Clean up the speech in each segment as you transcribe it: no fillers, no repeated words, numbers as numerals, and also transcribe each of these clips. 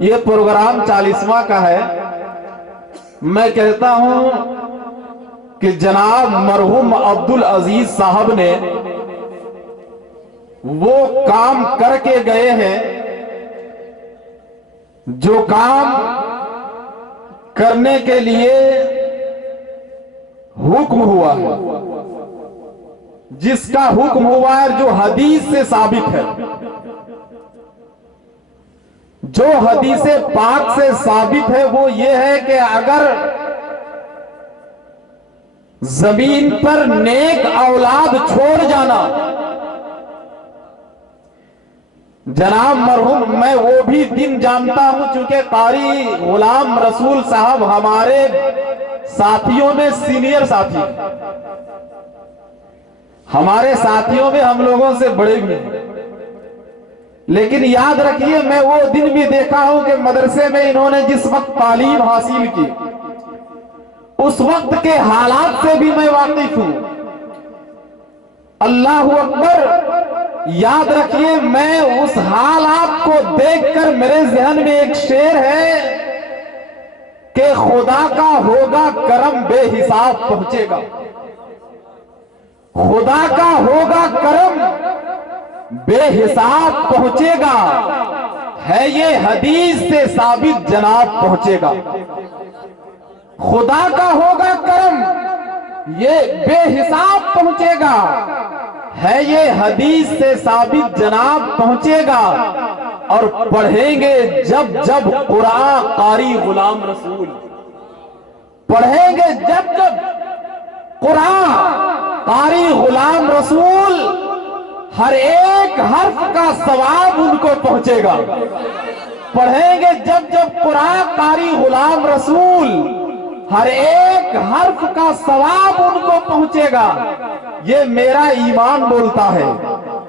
یہ پروگرام 40واں کا ہے۔ میں کہتا ہوں کہ جناب مرحوم عبدالعزیز صاحب نے وہ کام کر کے گئے ہیں جو کام کرنے کے لیے حکم ہوا ہے، جس کا حکم ہوا ہے، جو حدیث سے ثابت ہے، جو حدیث پاک سے ثابت ہے، وہ یہ ہے کہ اگر زمین پر نیک اولاد چھوڑ جانا، جناب مرحوم میں وہ بھی دن جانتا ہوں، چونکہ قاری غلام رسول صاحب ہمارے ساتھیوں میں سینئر ساتھی، ہمارے ساتھیوں میں ہم لوگوں سے بڑے بھی ہیں، لیکن یاد رکھیے میں وہ دن بھی دیکھا ہوں کہ مدرسے میں انہوں نے جس وقت تعلیم حاصل کی اس وقت کے حالات سے بھی میں واقف ہوں۔ اللہ اکبر، یاد رکھیے میں اس حالات کو دیکھ کر میرے ذہن میں ایک شعر ہے کہ خدا کا ہوگا کرم بے حساب پہنچے گا، خدا کا ہوگا کرم بے حساب پہنچے گا، ہے یہ حدیث سے ثابت جناب پہنچے گا۔ خدا کا ہوگا کرم یہ بے حساب پہنچے گا، ہے یہ حدیث سے ثابت جناب پہنچے گا، اور پڑھیں گے جب جب قرآن قاری غلام رسول، پڑھیں گے جب جب قرآن قاری غلام رسول، ہر ایک حرف کا ثواب ان کو پہنچے گا۔ پڑھیں گے جب جب قرآن قاری غلام رسول، ہر ایک حرف کا ثواب ان کو پہنچے گا۔ یہ میرا ایمان بولتا ہے،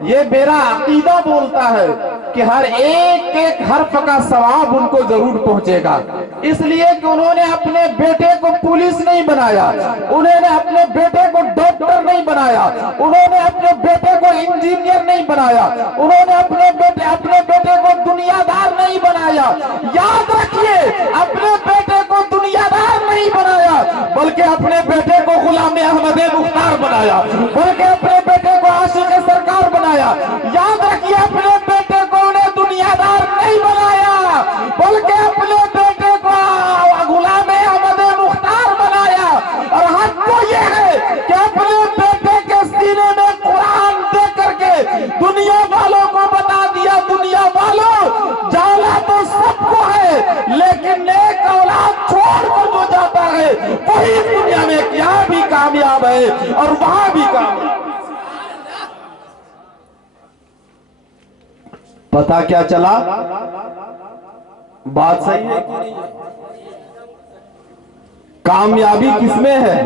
یہ میرا عقیدہ بولتا ہے کہ ہر ایک ایک حرف کا ثواب ان کو ضرور پہنچے گا، اس لیے کہ انہوں نے اپنے بیٹے کو پولیس نہیں بنایا، انہوں نے اپنے بیٹے کو ڈاکٹر نہیں بنایا، انہوں نے اپنے بیٹے کو انجینئر نہیں بنایا، انہوں نے اپنے بیٹے کو دنیا دار نہیں بنایا۔ یاد رکھیے، اپنے بیٹے کو دنیا دار نہیں بنایا، بلکہ اپنے بیٹے کو غلام احمد مختار بنایا، بلکہ اپنے بیٹے کو عاشق سرکار بنایا۔ یاد رکھیے، اپنے بیٹے کو انہیں دنیا دار نہیں بنایا، بلکہ اپنے بیٹے کو غلام احمد مختار بنایا۔ اور حق تو یہ ہے کہ اپنے بیٹے کے سینے میں قرآن دے کر کے دنیا والوں کو بتا دیا، دنیا والوں جانا تو سب کو ہے، لیکن نیک اولاد چھوڑ کر جو جاتا ہے وہی دنیا میں کیا بھی کامیاب ہے اور وہاں بھی کامیاب۔ پتا کیا چلا؟ بات صحیح ہے کہ نہیں ہے؟ کامیابی کس میں ہے؟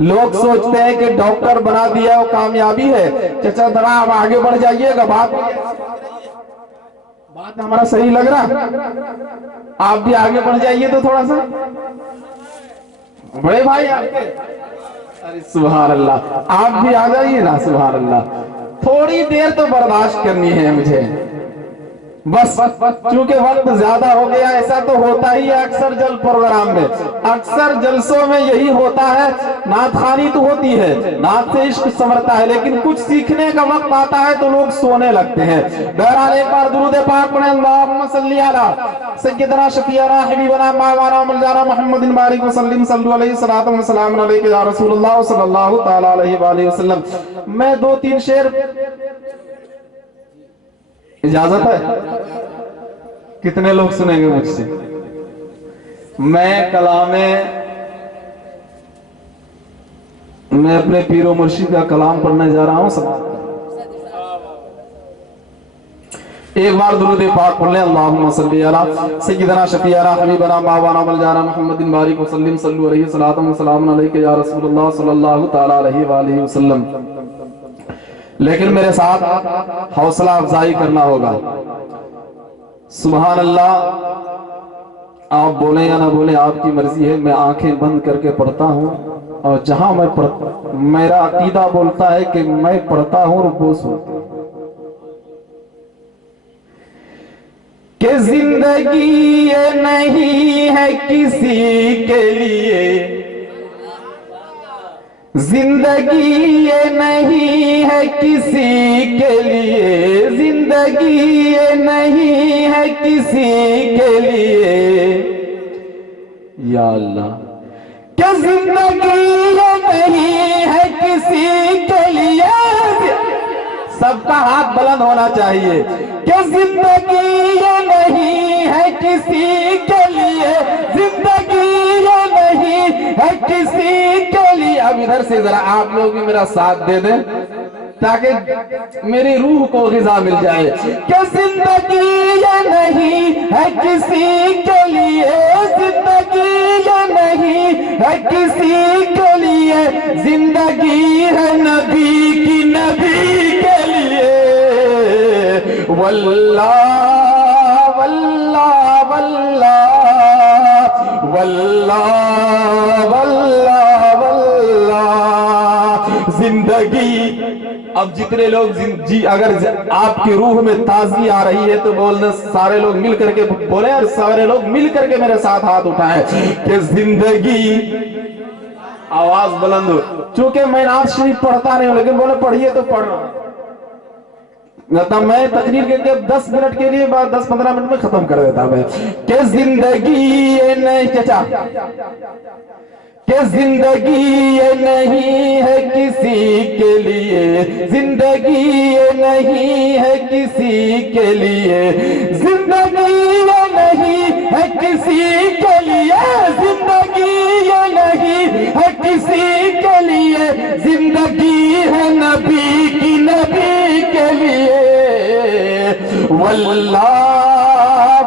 لوگ سوچتے ہیں کہ ڈاکٹر بنا دیا وہ کامیابی ہے۔ چچا ذرا آپ آگے بڑھ جائیے گا، بات ہمارا صحیح لگ رہا؟ آپ بھی آگے بڑھ جائیے تو تھوڑا سا، بڑے بھائی آپ کے، ارے سبحان اللہ، آپ بھی آ جائیے نا، سبحان اللہ۔ تھوڑی دیر تو برداشت کرنی ہے مجھے، بس چونکہ وقت زیادہ ہو گیا۔ ایسا تو ہوتا ہی ہے اکثر پروگرام میں، اکثر جلسوں میں یہی ہوتا ہے، نعت خوانی تو ہوتی ہے، نعت سے عشق سنورتا ہے، لیکن کچھ سیکھنے کا وقت آتا ہے تو لوگ سونے لگتے ہیں۔ بہرحال ایک بار درود پاک پڑھیں، اللہم صلی علی سیدنا شفیعنا حبیبنا مولانا مولانا محمد بارک وسلم، صلو علیہ الصلوۃ والسلام علیک یا رسول اللہ صلی اللہ تعالی علیہ وآلہ وسلم۔ میں دو تین شعر، اجازت ہے؟ کتنے لوگ سنیں گے مجھ سے؟ میں اپنے پیر و مرشد کا کلام پڑھنے جا رہا ہوں۔ ایک بار درود پاک پڑھ لیں، اللہم صلی علی سیدنا شفیعنا حبیبنا مولانا مولانا محمد بارک وسلم، صلو علیہ الصلوۃ والسلام علیک یا رسول اللہ صلی اللہ تعالی علیہ وآلہ وسلم۔ لیکن میرے ساتھ حوصلہ افزائی کرنا ہوگا۔ سبحان اللہ، آپ بولیں یا نہ بولیں آپ کی مرضی ہے، میں آنکھیں بند کر کے پڑھتا ہوں، اور جہاں میرا عقیدہ بولتا ہے کہ میں پڑھتا ہوں اور وہ سنتے ہیں۔ کہ زندگی یہ نہیں ہے کسی کے لیے، زندگی یہ نہیں ہے کسی کے لیے، زندگی یہ نہیں ہے کسی کے لیے، یا اللہ کہ زندگی یہ نہیں ہے کسی کے لیے، سب کا ہاتھ بلند ہونا چاہیے کہ زندگی یہ نہیں ہے کسی کے لیے، زندگی یہ نہیں ہے کسی کے لیے۔ اب ادھر سے ذرا آپ لوگ بھی میرا ساتھ دے دیں تاکہ میری روح کو غذا مل جائے کہ زندگی یہ نہیں ہے کسی کے لیے، زندگی یہ نہیں ہے کسی کے لیے، زندگی ہے نبی کی نبی کے لیے، واللہ واللہ واللہ واللہ واللہ واللہ زندگی۔ اب جتنے لوگ جی اگر آپ کی روح میں تازگی آ رہی ہے تو بولنا، سارے لوگ مل کر کے بولیں اور سارے لوگ مل کر کے میرے ساتھ ہاتھ اٹھائیں کہ زندگی، آواز بلند ہو، چونکہ میں نعت شریف پڑھتا نہیں ہوں لیکن بولے پڑھیے تو پڑھ رہا ہوں، میں تقریر کے 10 منٹ کے لیے 10-15 منٹ میں ختم کر دیتا میں کہ زندگی یہ نہیں چچا، کہ زندگی یہ نہیں ہے کسی کے لیے، زندگی یہ نہیں ہے کسی کے لیے، زندگی یہ نہیں ہے کسی کے لیے، زندگی یہ نہیں ہے کسی کے لیے، زندگی ہے نبی کی نبی کے لیے، واللہ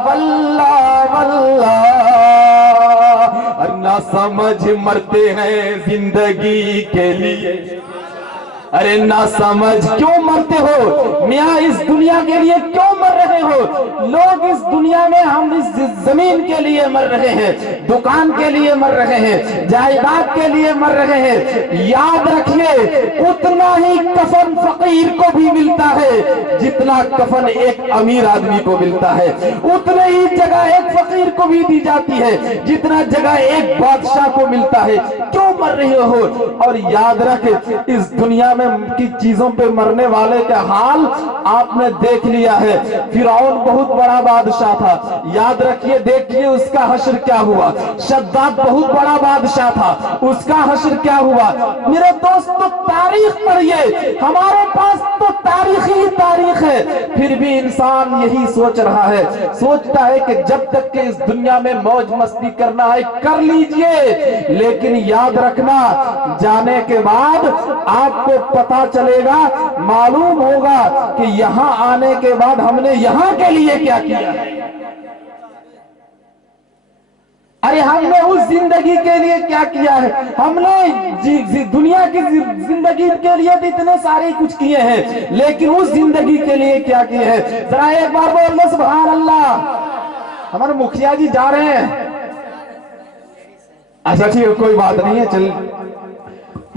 واللہ واللہ نہ سمجھ مرتے ہیں زندگی کے لیے، ارے نہ سمجھ کیوں مرتے ہو میاں، اس دنیا کے لیے کیوں مر رہے ہو؟ لوگ اس دنیا میں، ہم اس زمین کے لیے مر رہے ہیں، دکان کے لیے مر رہے ہیں، جائیداد کے لیے مر رہے ہیں، یاد رکھیے اتنا ہی کفن فقیر کو بھی ملتا ہے جتنا کفن ایک امیر آدمی کو ملتا ہے، اتنے ہی جگہ ایک فقیر کو بھی دی جاتی ہے جتنا جگہ ایک بادشاہ کو ملتا ہے۔ کیوں مر رہے ہو؟ اور یاد رکھ اس دنیا میں کی چیزوں پہ مرنے والے کا حال آپ نے دیکھ لیا ہے۔ فرعون بہت بڑا بادشاہ تھا، یاد رکھیے، دیکھیے اس کا حشر کیا ہوا۔ شداد بہت بڑا بادشاہ تھا، اس کا حشر کیا ہوا۔ میرے دوستو تاریخ پڑھیے، ہمارے پاس تو تاریخ ہی تاریخ ہے، پھر بھی انسان یہی سوچ رہا ہے، سوچتا ہے کہ جب تک کہ اس دنیا میں موج مستی کرنا ہے کر لیجئے، لیکن یاد رکھنا جانے کے بعد آپ کو پتا چلے گا، معلوم ہوگا کہ یہاں آنے کے بعد ہم نے یہاں کے لیے کیا کیا ہے۔ ارے ہم نے اس زندگی کے لیے کیا کیا ہے؟ ہم نے دنیا کی زندگی کے لیے تو اتنے سارے کچھ کیے ہیں، لیکن اس زندگی کے لیے کیا کیے ہیں؟ ذرا ایک بار بول دو سبحان اللہ۔ ہمارے مکھیا جی جا رہے ہیں، اچھا ٹھیک ہے کوئی بات نہیں ہے، چل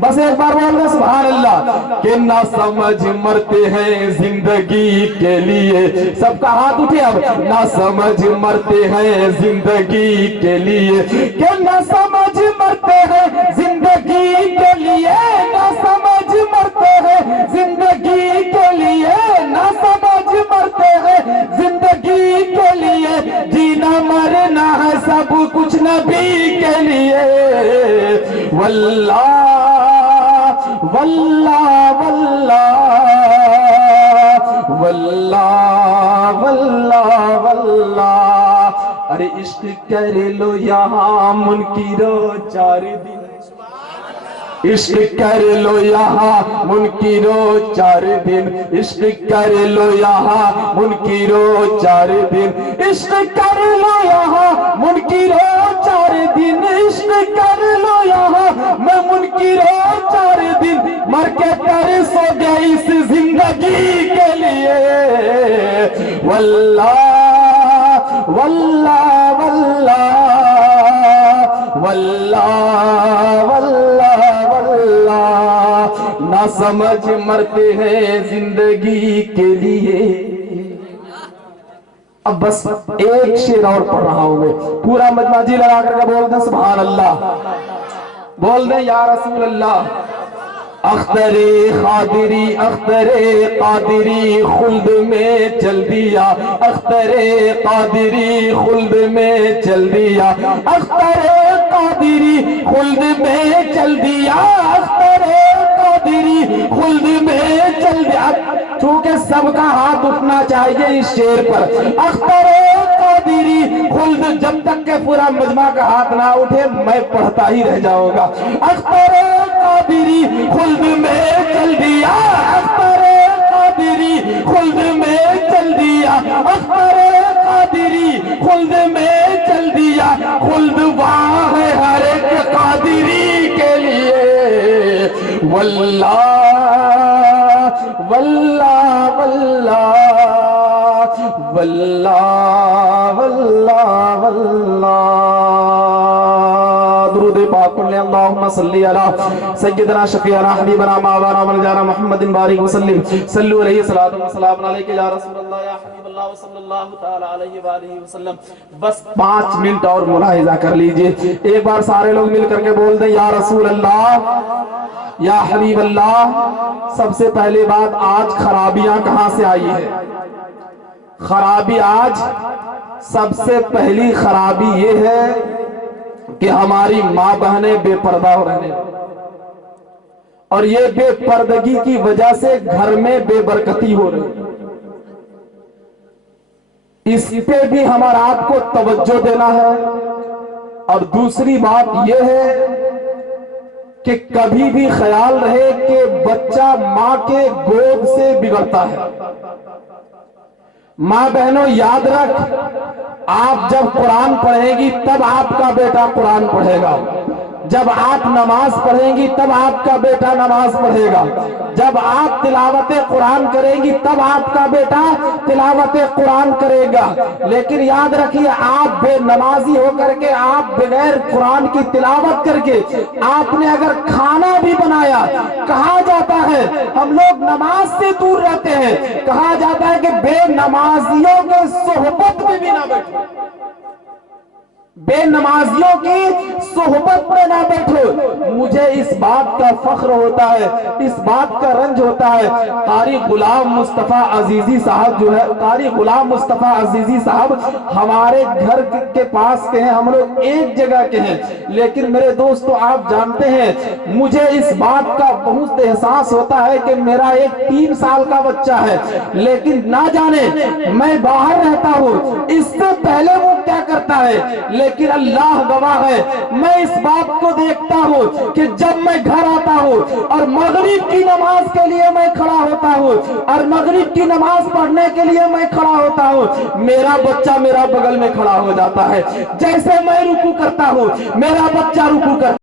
بس ایک بار بول دو سبحان اللہ کہ نہ سمجھ مرتے ہیں زندگی کے لیے۔ سب کا ہاتھ اٹھے اب، نہ سمجھ مرتے ہیں زندگی کے لیے، کہ نہ سمجھ مرتے ہیں زندگی کے لیے، نہ سمجھ مرتے ہیں زندگی کے لیے، نہ سمجھ مرتے ہیں زندگی کے لیے، جینا مرنا ہے سب کچھ نبی کے لیے، واللہ واللہ واللہ واللہ واللہ واللہ۔ ارے عشق کر لو یہاں منکرو 4 دن، عشق کر لو یہاں منکرو 4 دن، عشق کر لو یہاں منکرو 4 دن، عشق کر لو یہاں منکرو 4 دن، عشق کر لو یہاں میں منکرو 4 دن، مر کے ترسو گے اس زندگی کے لیے، واللہ واللہ واللہ واللہ واللہ واللہ۔ نہ سمجھ مرتے ہیں زندگی کے لیے، اب بس ایک شعر اور پڑھ رہا ہوں میں، پورا مجمع جی لگا کر کے بول دیں سبحان اللہ، بول دیں یا رسول اللہ۔ اختر قادری اختر قادری خلد میں چل دیا، اختر قادری خلد میں چل دیا، اختر قادری خلد میں چل دیا، اختر قادری خلد میں چل دیا۔ چونکہ سب کا ہاتھ اٹھنا چاہیے اس شعر پر، اختر قادری خلد، جب تک کہ پورا مجمع کا ہاتھ نہ اٹھے میں پڑھتا ہی رہ جاؤں گا۔ اختر قادری خلد میں چل دیا، اختر قادری خلد میں چل دیا، اختر قادری خلد میں چل دیا، خلد واہ ہے ہر ایک قادری کے لیے، واللہ واللہ واللہ واللہ واللہ واللہ۔ درود پاک پڑھ لیں، اللہم صلی علی سیدنا شفیعنا حبیبنا مولانا مولانا محمد بارک وسلم، صلو علیہ الصلوۃ والسلام علیک یا رسول اللہ یا حبیب اللہ صلی اللہ تعالی علیہ وآلہ وسلم۔ بس 5 منٹ اور ملاحظہ کر لیجئے، ایک بار سارے لوگ مل کر کے بول دیں یا رسول اللہ یا حبیب اللہ۔ سب سے پہلی بات، آج خرابیاں کہاں سے آئی ہے؟ خرابی آج سب سے پہلی خرابی یہ ہے کہ ہماری ماں بہنیں بے پردہ ہو رہے ہیں، اور یہ بے پردگی کی وجہ سے گھر میں بے برکتی ہو رہی۔ اس پہ بھی ہمارا آپ کو توجہ دینا ہے۔ اور دوسری بات یہ ہے کہ کبھی بھی خیال رہے کہ بچہ ماں کے گود سے بگڑتا ہے۔ ماں بہنوں یاد رکھ، آپ جب قرآن پڑھیں گی تب آپ کا بیٹا قرآن پڑھے گا، جب آپ نماز پڑھیں گی تب آپ کا بیٹا نماز پڑھے گا، جب آپ تلاوت قرآن کریں گی تب آپ کا بیٹا تلاوت قرآن کرے گا۔ لیکن یاد رکھیے، آپ بے نمازی ہو کر کے، آپ بغیر قرآن کی تلاوت کر کے آپ نے اگر کھانا بھی بنایا، کہا جاتا ہے ہم لوگ نماز سے دور رہتے ہیں، کہا جاتا ہے کہ بے نمازیوں کے صحبت میں بھی نہ بیٹھو، بے نمازیوں کی صحبت میں نہ بیٹھو۔ مجھے اس بات کا فخر ہوتا ہے، اس بات کا رنج ہوتا ہے، قاری غلام مصطفیٰ عزیزی صاحب جو ہے، قاری غلام مصطفیٰ عزیزی صاحب ہمارے گھر کے پاس کے ہیں، ہم لوگ ایک جگہ کے ہیں، لیکن میرے دوستو آپ جانتے ہیں مجھے اس بات کا بہت احساس ہوتا ہے کہ میرا ایک 3 سال کا بچہ ہے، لیکن نہ جانے میں باہر رہتا ہوں اس سے پہلے وہ کیا کرتا ہے، لیکن اللہ گواہ ہے میں اس بات کو دیکھتا ہوں کہ جب میں گھر آتا ہوں اور مغرب کی نماز کے لیے میں کھڑا ہوتا ہوں، اور مغرب کی نماز پڑھنے کے لیے میں کھڑا ہوتا ہوں، میرا بچہ میرا بغل میں کھڑا ہو جاتا ہے۔ جیسے میں رکوع کرتا ہوں میرا بچہ رکوع کرتا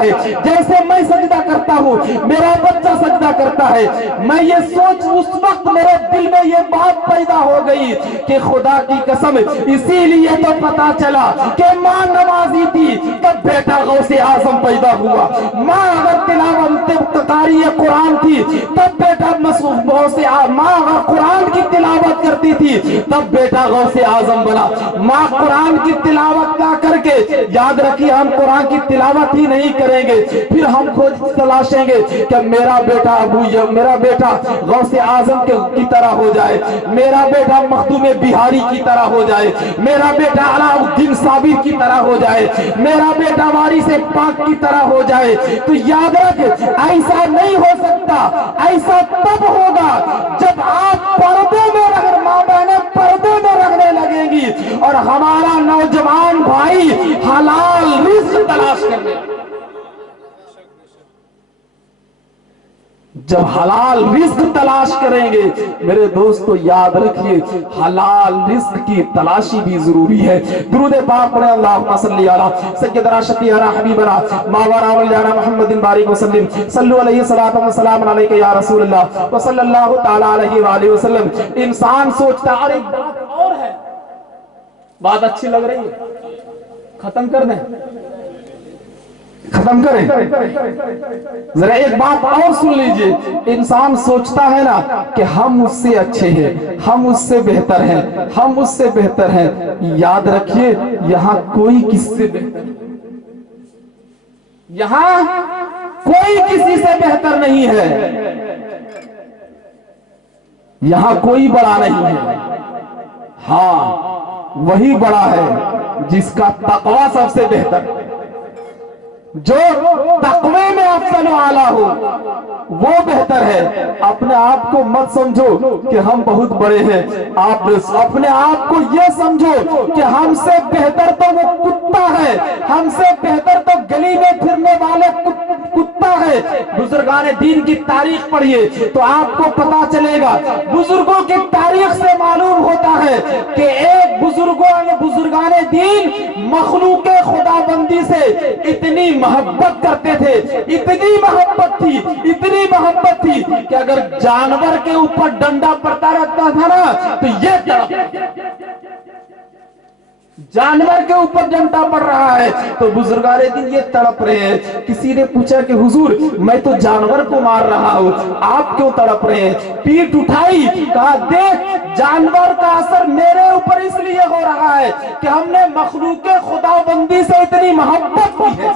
ہے، جیسے میں سجدہ کرتا ہوں میرا بچہ سجدہ کرتا ہے۔ میں یہ سوچ اس وقت میرے دل میں یہ بات پیدا ہو گئی کہ خدا کی قسم، اسی لیے تو پتا چلا کہ ماں نمازی تھی تب بیٹا غوث اعظم پیدا ہوا، ماں اگر تلاوت قاری قرآن تھی تب بیٹا ماں اگر قرآن کی تلاوت کرتی تھی تب بیٹا غوث اعظم بنا۔ ماں قرآن کی تلاوت نہ کر کے، یاد رکھیے ہم قرآن کی تلاوت ہی نہیں کریں گے، پھر ہم کھوج تلاشیں گے کہ میرا بیٹا غوث اعظم کی طرح ہو جائے، میرا بیٹا مخدوم بہاری کی طرح ہو جائے، میرا بیٹا علاء الدین صابر کی طرح ہو جائے، میرا بیٹا وارث پاک کی طرح ہو جائے۔ تو یاد رکھ، ایسا نہیں ہو سکتا، ایسا تب ہوگا جب آپ پردے میں رہنے، ماں بہنیں پردے میں رہنے لگیں گی، اور ہمارا نوجوان بھائی حلال رزق تلاش کرنے، جب حلال رزق تلاش کریں گے میرے دوستو یاد رکھیے حلال رزق کی تلاشی بھی ضروری ہے۔ درود پاک پڑھیں، اللہم صلی علی سیدنا شفیعنا حبیبنا مولانا مولانا محمد بارک وسلم، صلو علیہ الصلوۃ والسلام علیک یا رسول اللہ وصلی اللہ تعالی علیہ وآلہ وسلم۔ انسان سوچتا اور ایک بات اور ہے، بات اچھی لگ رہی ہے ختم کر دیں، ختم کریں. ذرا ایک بات اور سن لیجئے. انسان سوچتا ہے نا کہ ہم اس سے اچھے ہیں, ہم اس سے بہتر ہیں, ہم اس سے بہتر ہیں. یاد رکھیے یہاں کوئی کس سے بہتر نہیں, یہاں کوئی کسی سے بہتر نہیں ہے, یہاں کوئی بڑا نہیں ہے. ہاں وہی بڑا ہے جس کا تقوی سب سے بہتر, جو تقوی میں افضل و اعلیٰ ہو وہ بہتر ہے. اپنے آپ کو مت سمجھو کہ ہم بہت بڑے ہیں, آپ اپنے آپ کو یہ سمجھو کہ ہم سے بہتر تو وہ کتا ہے, ہم سے بہتر تو گلی میں پھرنے والے کتا ہے. بزرگان دین کی تاریخ پڑھیے تو آپ کو پتا چلے گا, بزرگوں کی تاریخ سے معلوم ہوتا ہے کہ ایک بزرگان دین مخلوق خدا بندی سے اتنی محبت کرتے تھے, اتنی محبت تھی, اتنی محبت تھی کہ اگر جانور کے اوپر ڈنڈا پڑتا رہتا تھا نا تو یہ تڑپ, جانور کے اوپر ڈنڈا پڑ رہا ہے تو بزرگان دین یہ تڑپ رہے ہیں. کسی نے پوچھا کہ حضور میں تو جانور کو مار رہا ہوں, آپ کیوں تڑپ رہے ہیں؟ پیٹھ اٹھائی, کہا دیکھ جانور کا اثر میرے اوپر اس لیے ہو رہا ہے کہ ہم نے مخلوق خدا بندی سے اتنی محبت کی ہے,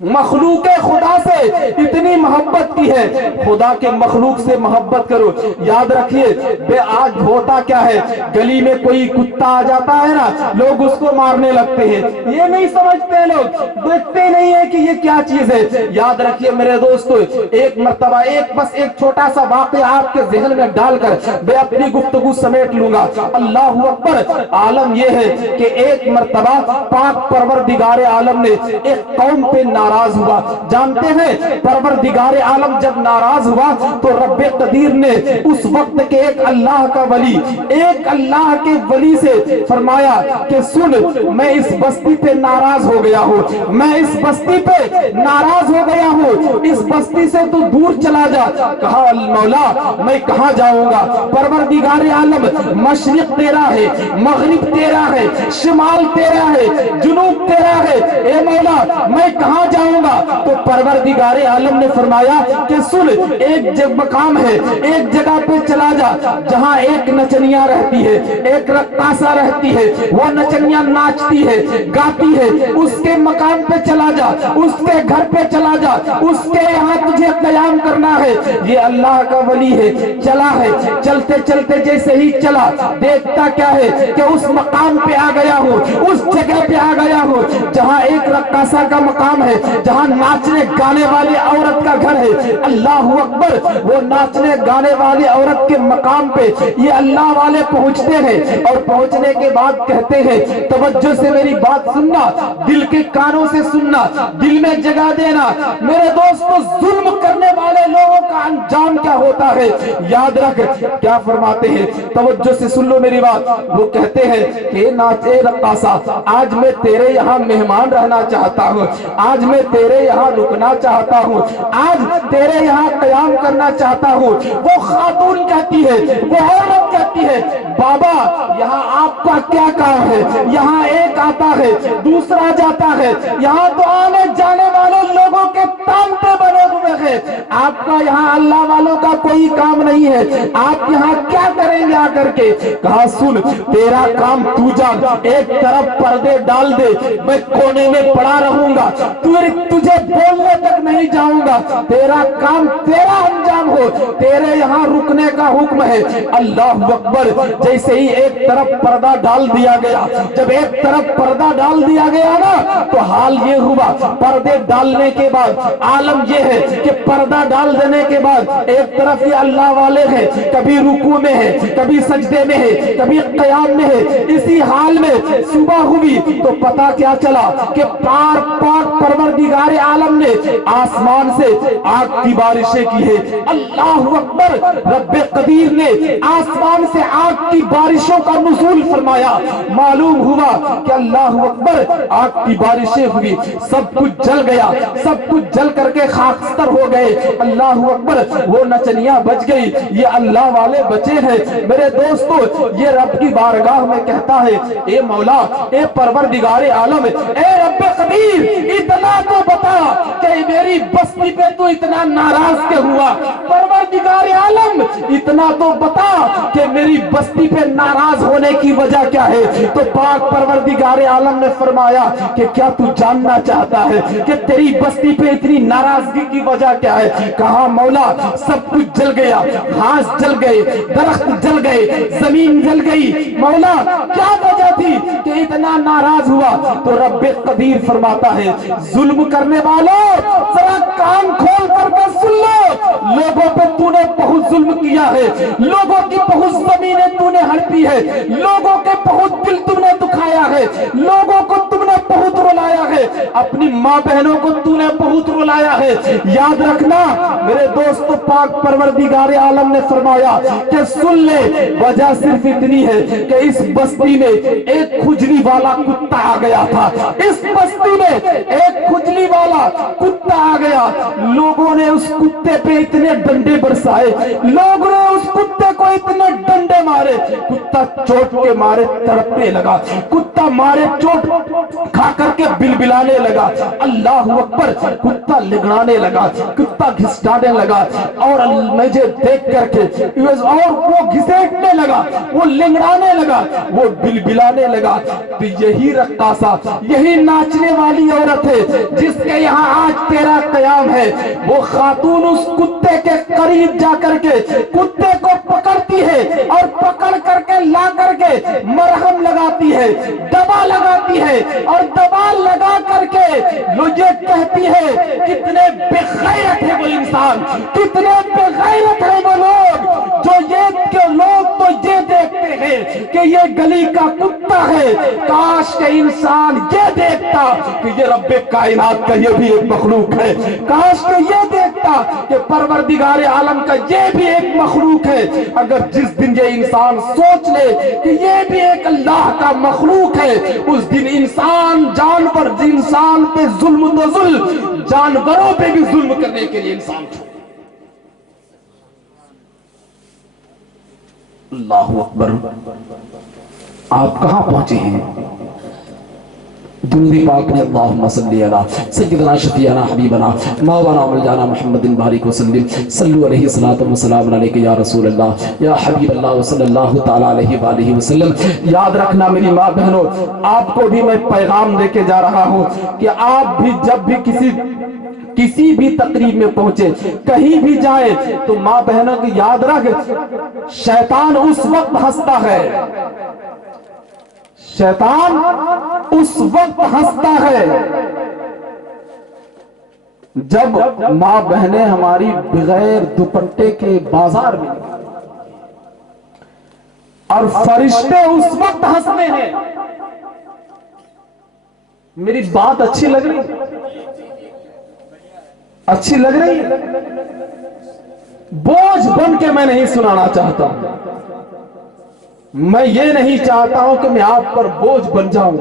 مخلوق خدا سے اتنی محبت کی ہے. خدا کے مخلوق سے محبت کرو. یاد رکھیے بے آج ہوتا کیا ہے, گلی میں کوئی کتا آ جاتا ہے نا لوگ اس کو مارنے لگتے ہیں, یہ نہیں سمجھتے لوگ, دیکھتے نہیں ہیں کہ یہ کیا چیز ہے. یاد رکھیے میرے دوستو, ایک مرتبہ بس ایک چھوٹا سا واقعہ آپ کے ذہن میں ڈال کر میں اپنی گفتگو سمیٹ لوں گا. اللہ اکبر. عالم یہ ہے کہ ایک مرتبہ پاک پروردگار عالم نے ایک قوم پہ ناراض ہوا. جانتے ہیں پروردگار عالم جب ناراض ہوا تو رب قدیر نے اس وقت کے ایک اللہ کا ولی, ایک اللہ کے ولی سے فرمایا کہ سن میں اس بستی پہ ناراض ہو گیا ہوں, میں اس بستی پہ ناراض ہو گیا ہوں, اس بستی سے تو دور چلا جا. کہا مولا میں کہاں جاؤں گا؟ پروردگار عالم مشرق تیرا ہے, مغرب تیرا ہے, شمال تیرا ہے, جنوب تیرا ہے, اے مولا میں کہاں جاؤں گا؟ تو پروردگار عالم نے فرمایا کہ سن ایک مقام ہے, ایک جگہ پہ چلا جا جہاں ایک نچنیاں رہتی ہے, ایک رقاصہ رہتی ہے, وہ نچنیاں ناچتی ہے, گاتی ہے, اس کے مقام پہ چلا جا, اس کے گھر پہ چلا جا, اس کے یہاں تجھے قیام کرنا ہے. یہ اللہ کا ولی ہے, چلا ہے, چلتے چلتے جیسے ہی چلا دیکھتا کیا ہے کہ اس مقام پہ آ گیا ہوں, اس جگہ پہ آ گیا ہوں جہاں ایک رقاصہ کا مقام ہے, جہاں ناچنے گانے والی عورت کا گھر ہے. اللہ اکبر. وہ ناچنے گانے والی عورت کے مقام پہ یہ اللہ والے پہنچتے ہیں اور پہنچنے کے بعد کہتے ہیں توجہ سے میری بات سننا, دل کے کانوں سے سننا, دل میں جگہ دینا. میرے دوستو ظلم کرنے والے لوگوں کا انجام کیا ہوتا ہے یاد رکھ. کیا فرماتے ہیں توجہ سے سن لو میری بات. وہ کہتے ہیں کہ ناچے رقاصہ آج میں تیرے یہاں مہمان رہنا چاہتا ہوں, آج میں تیرے یہاں رکنا چاہتا ہوں, آج تیرے یہاں قیام کرنا چاہتا ہوں. وہ خاتون کہتی ہے, وہ عورت کہتی ہے بابا یہاں آپ کا کیا کام ہے؟ یہاں ایک آتا ہے دوسرا جاتا ہے, یہاں تو آنے جانے والے لوگوں کے تانتے بنے ہوئے ہیں, آپ کا یہاں اللہ والوں کا کوئی کام نہیں ہے, آپ یہاں کیا کریں گے آ کر کے؟ کہا سن تیرا کام تو جان, ایک طرف پردے ڈال دے, میں کونے میں پڑا رہوں گا, تجھے بولنے تک نہیں جاؤں گا, تیرا کام تیرا انجام ہو, تیرے یہاں رکنے کا حکم ہے. اللہ اکبر. جیسے ہی ایک طرف پردہ ڈال دیا گیا, جب ایک طرف پردہ ڈال دیا گیا نا تو حال یہ ہوا پردے ڈالنے کے بعد عالم یہ ہے کہ پردہ ڈال دینے کے بعد ایک طرف یہ اللہ والے ہیں, کبھی رکوع میں ہے, کبھی سجدے میں ہے, کبھی قیام میں ہے. اسی حال میں صبح ہوئی تو پتا کیا چلا کہ پاک پروردگار عالم نے آسمان سے آگ کی بارشیں کی ہے. اللہ اکبر. رب قدیر نے آسمان سے آگ کی بارشوں کا نزول فرمایا. فرمایا معلوم ہوا کہ اللہ اکبر آگ کی بارشیں ہوئی, سب کچھ جل گیا, سب کچھ جل کر کے خاکستر ہو گئے. اللہ اکبر, وہ نچنیاں بچ گئی, یہ اللہ والے بچے ہیں. میرے دوستو یہ رب کی بارگاہ میں کہتا ہے اے مولا, اے پروردگار عالم, اے رب قدیر, اتنا تو بتا کہ میری بستی پہ تو اتنا ناراض کیوں ہوا. پروردگار عالم اتنا تو بتا کہ میری بستی پہ ناراض ہونے کی وجہ کیا ہے. تو پاک پروردگار عالم نے فرمایا کہ کیا تو جاننا چاہتا ہے کہ تیری بستی پہ اتنی ناراضگی کی وجہ کیا ہے. کہا مولا سب کچھ جل گیا, گھاس جل گئے, درخت جل گئے, زمین جل گئی. مولا کیا وجہ تھی کہ اتنا ناراض ہوا. تو رب قدیر فرماتا ہے ظلم کرنے والوں ذرا کان کھول کر کے سن لو, لوگوں پہ تو نے بہت ظلم کیا ہے, لوگوں کی بہت زمینیں تو نے ہڑپی ہے, لوگوں کے بہت دل تم نے دکھایا ہے, لوگوں کو تم نے بہت رلایا ہے, اپنی ماں بہنوں کو تو نے بہت رلایا ہے. یاد رکھنا میرے دوستو, پاک پروردگار عالم نے فرمایا کہ سن لے, وجہ صرف اتنی ہے کہ اس بستی میں ایک کھجلی والا کتا آ گیا تھا. اس بستی میں ایک کھجلی والا کتا آ گیا. لوگوں نے اس کتے پہ اتنے ڈنڈے برسائے, لوگوں نے اس کتے کو اتنے ڈنڈے مارے, کتا چوٹ کے مارے تڑپنے لگا, کتا مارے چوٹ کھا کر کے بلبلانے لگا. اللہ اکبر, کتا لگڑانے لگا, کتا گھسٹانے لگا, اور مجھے دیکھ کر کے اور وہ گھسیٹنے لگا, وہ لنگڑانے لگا, وہ بلبلانے لگا. تو یہی رقاصہ, یہی ناچنے والی عورت ہے جس کے یہاں آج تیرا قیام ہے. وہ خاتون اس کتے کے قریب جا کر کے کتے کو پکڑتی ہے اور پکڑ کر کے لا کر کے مرہم لگاتی ہے, دوا لگاتی ہے, اور دوا لگا کر کے وہ یہ کہتی ہے کتنے بے غیرت ہے وہ انسان, کتنے بے غیرت ہے وہ لوگ جو لوگ تو یہ دیکھتے ہیں کہ یہ گلی کا کتا ہے. کاش کہ انسان یہ دیکھتا کہ یہ رب کائنات کا یہ بھی ایک مخلوق ہے, کاش کہ یہ دیکھتا کہ پروردگار عالم کا یہ بھی ایک مخلوق ہے. اگر جس دن یہ انسان سوچ لے کہ یہ بھی ایک اللہ کا مخلوق ہے, اس دن انسان جانور, انسان پہ ظلم تو ظلم, جانوروں پہ بھی ظلم کرنے کے لیے انسان چھوڑ. اللہ اکبر, آپ کہاں پہنچے ہیں؟ درود پاک نے اللہم صلی علی سیدنا شفیعنا حبیبنا مولانا مولانا محمد بارک وسلم صلو علیہ الصلوۃ والسلام علیک یا رسول اللہ یا حبیب اللہ صلی اللہ تعالی علیہ وآلہ وسلم. یاد رکھنا میری ماں بہنوں, آپ کو بھی میں پیغام دے کے جا رہا ہوں کہ آپ بھی جب بھی کسی بھی تقریب میں پہنچے, کہیں بھی جائیں, تو ماں بہنوں کی یاد رکھ, شیطان اس وقت ہنستا ہے, شیطان اس وقت ہنستا ہے جب ماں بہنیں ہماری بغیر دوپٹے کے بازار میں, اور فرشتے اس وقت ہنستے ہیں. میری بات اچھی لگ رہی, اچھی لگ رہی, بوجھ بن کے میں نہیں سنانا چاہتا, میں یہ نہیں چاہتا ہوں کہ میں آپ پر بوجھ بن جاؤں,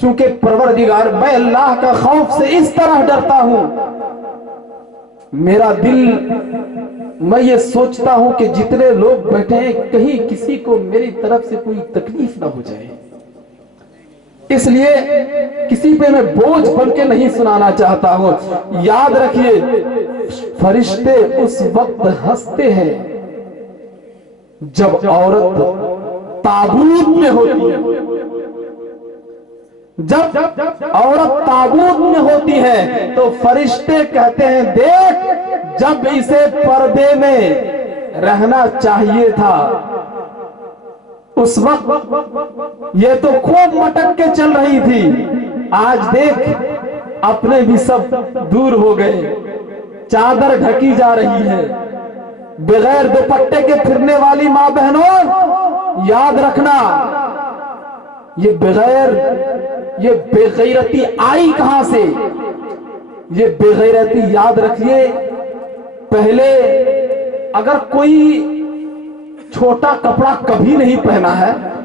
چونکہ پروردگار, میں اللہ کا خوف سے اس طرح ڈرتا ہوں, میرا دل, میں یہ سوچتا ہوں کہ جتنے لوگ بیٹھے ہیں کہیں کسی کو میری طرف سے کوئی تکلیف نہ ہو جائے, اس لیے کسی پہ میں بوجھ بن کے نہیں سنانا چاہتا ہوں. یاد رکھیے فرشتے اس وقت ہنستے ہیں جب عورت تابوت میں ہوتی ہے, جب عورت تابوت میں ہوتی ہے تو فرشتے کہتے ہیں دیکھ جب اسے پردے میں رہنا چاہیے تھا اس وقت یہ تو خوب مٹک کے چل رہی تھی, آج دیکھ اپنے بھی سب دور ہو گئے, چادر ڈھکی جا رہی ہے. بغیر دوپٹے کے پھرنے والی ماں بہنوں یاد رکھنا, یہ بے غیرتی آئی کہاں سے؟ یہ بے غیرتی یاد رکھیے, پہلے اگر کوئی چھوٹا کپڑا کبھی نہیں پہنا ہے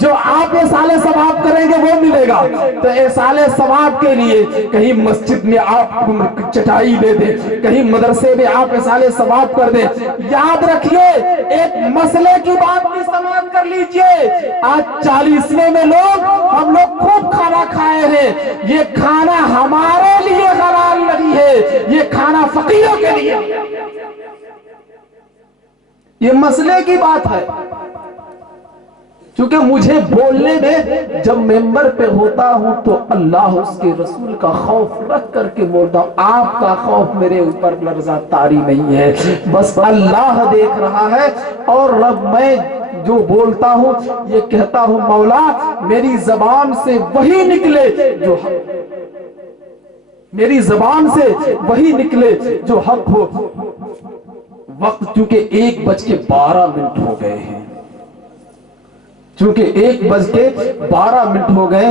جو آپ ایصال ثواب کریں گے وہ ملے گا۔ تو ایصال ثواب کے لیے کہیں مسجد میں آپ چٹائی دے دیں، کہیں مدرسے میں آپ ایصال ثواب کر دیں۔ یاد رکھیے ایک مسئلے کی بات بھی سماعت کر لیجئے، آج 40ویں میں ہم لوگ خوب کھانا کھائے ہیں، یہ کھانا ہمارے لیے حلال نہیں ہے، یہ کھانا فقیروں کے لیے، یہ مسئلے کی بات ہے۔ کیونکہ مجھے بولنے میں جب ممبر پہ ہوتا ہوں تو اللہ اس کے رسول کا خوف رکھ کر کے بولتا ہوں، آپ کا خوف میرے اوپر لرزہ طاری نہیں ہے، بس اللہ دیکھ رہا ہے۔ اور رب میں جو بولتا ہوں یہ کہتا ہوں مولا میری زبان سے وہی نکلے جو حق، میری زبان سے وہی نکلے جو حق ہو۔ وقت چونکہ 1:12 ہو گئے ہیں، چونکہ 1:12 ہو گئے۔